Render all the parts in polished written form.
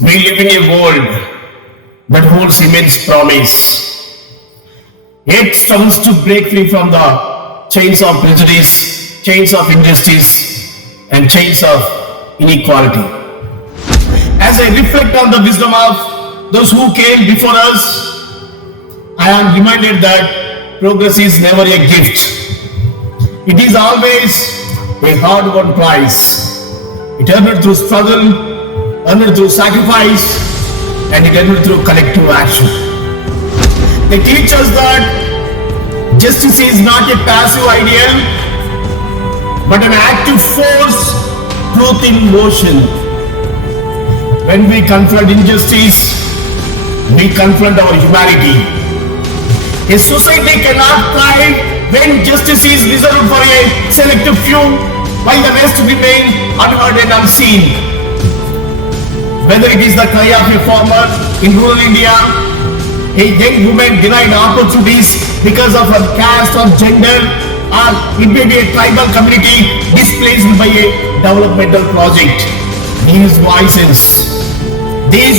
We live in a world that holds immense promise, yet struggles to break free from the chains of prejudice, chains of injustice, and chains of inequality. As I reflect on the wisdom of those who came before us, I am reminded that progress is never a gift. It is always a hard-won prize. It earned through struggle, earned through sacrifice, and it earned through collective action. They teach us that justice is not a passive ideal, but an active force, truth in motion. When we confront injustice, we confront our humanity. A society cannot thrive when justice is reserved for a selective few, while the rest remain unheard and unseen. Whether it is the cry of a farmer in rural India, a young woman denied opportunities because of her caste or gender, or it may be a tribal community displaced by a developmental project. These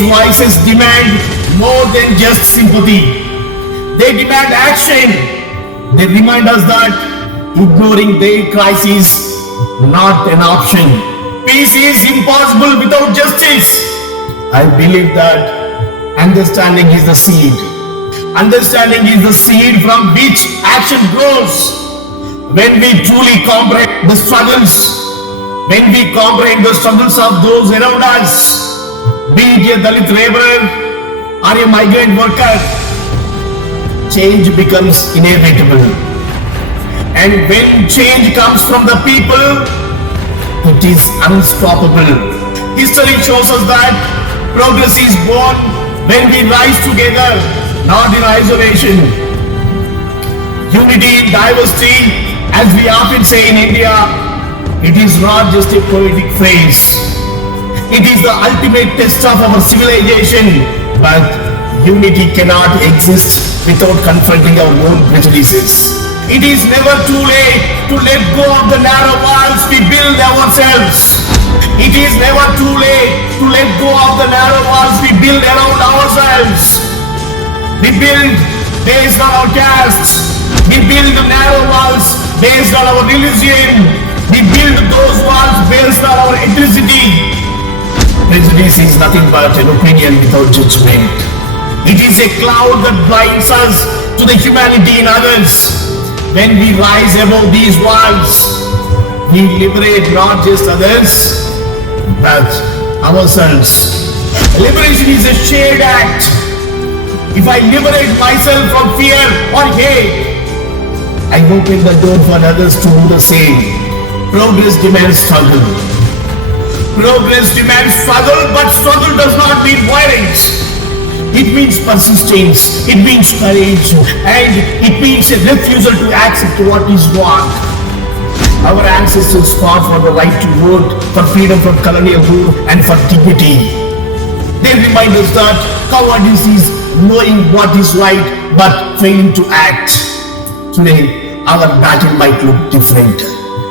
voices demand more than just sympathy. They demand action. They remind us that ignoring their crisis is not an option. Peace is impossible without justice. I believe that understanding is the seed. Understanding is the seed from which action grows. When we truly comprehend the struggles, of those around us, be it a Dalit laborer or a migrant worker, change becomes inevitable. And when change comes from the people, it is unstoppable. History shows us that progress is born when we rise together, not in isolation. Unity in diversity, as we often say in India, it is not just a poetic phrase. It is the ultimate test of our civilization. But unity cannot exist without confronting our own prejudices. It is never too late to let go of the narrow walls we build ourselves. It is never too late to let go of the narrow walls we build around ourselves. We build based on our caste. We build narrow walls based on our religion. We build those walls based on our ethnicity. Prejudice is nothing but an opinion without judgment. It is a cloud that blinds us to the humanity in others. When we rise above these walls, we liberate not just others, but ourselves. Liberation is a shared act. If I liberate myself from fear or hate, I open the door for others to do the same. Progress demands struggle. But struggle does not mean violence. It means persistence, it means courage, and it means a refusal to accept what is wrong. Our ancestors fought for the right to vote, for freedom from colonial rule, and for dignity. They remind us that cowardice is knowing what is right but failing to act. Today, our battle might look different,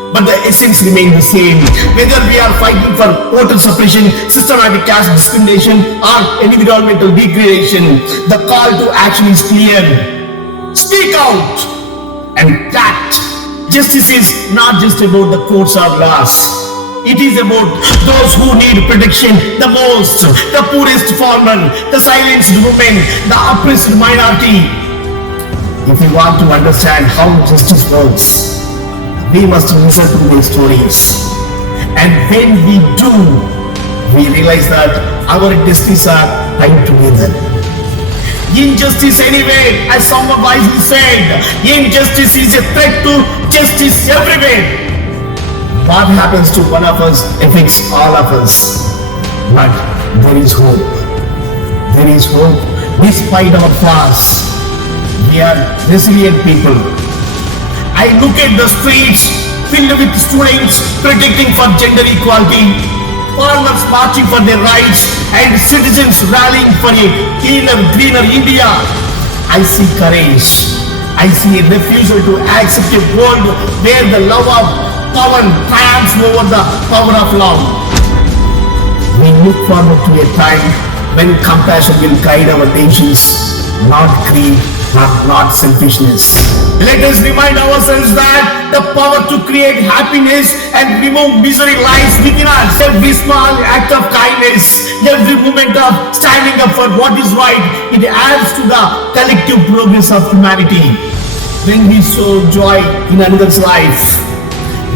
but the essence remains the same. Whether we are fighting for voter suppression, systematic caste discrimination, or environmental degradation, the call to action is clear. Speak out and act. Justice is not just about the courts or laws. It is about those who need protection the most, the poorest farmer, the silenced woman, the oppressed minority. If we want to understand how justice works, we must listen to their stories. And when we do, we realize that our destinies are tied together. Injustice anywhere, as someone wisely said, injustice is a threat to justice everywhere. What happens to one of us affects all of us. But there is hope. There is hope. Despite our flaws, we are resilient people. I look at the streets filled with students protecting for gender equality, farmers marching for their rights, and citizens rallying for a cleaner, greener India. I see courage. I see a refusal to accept a world where the love of power triumphs over the power of love. We look forward to a time when compassion will guide our nations, not greed, not selfishness. Let us remind ourselves that the power to create happiness and remove misery lies within us. Every small act of kindness, every moment of standing up for what is right, it adds to the collective progress of humanity. When we sow joy in another's life,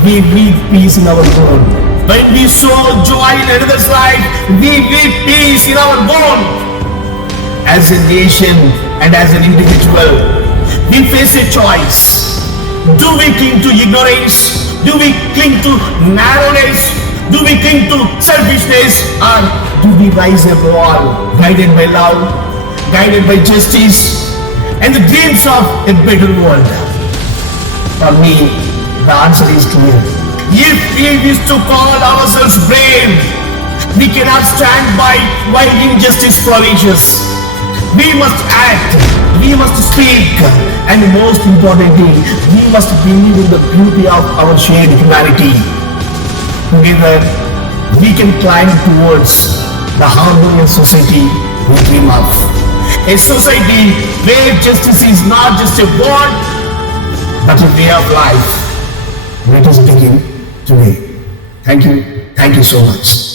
we reap peace in our own. When we sow joy in another's life, we reap peace in our own. As a nation and as an individual, we face a choice. Do we cling to ignorance? Do we cling to narrowness? Do we cling to selfishness? Or do we rise above all, guided by love, guided by justice, and the dreams of a better world? For me, the answer is clear. If we wish to call ourselves brave, we cannot stand by while injustice flourishes. We must act, we must speak, and most importantly, we must believe in the beauty of our shared humanity. Together, we can climb towards the harmonious society we dream of. A society where justice is not just a word, but a way of life. Let us begin today. Thank you so much.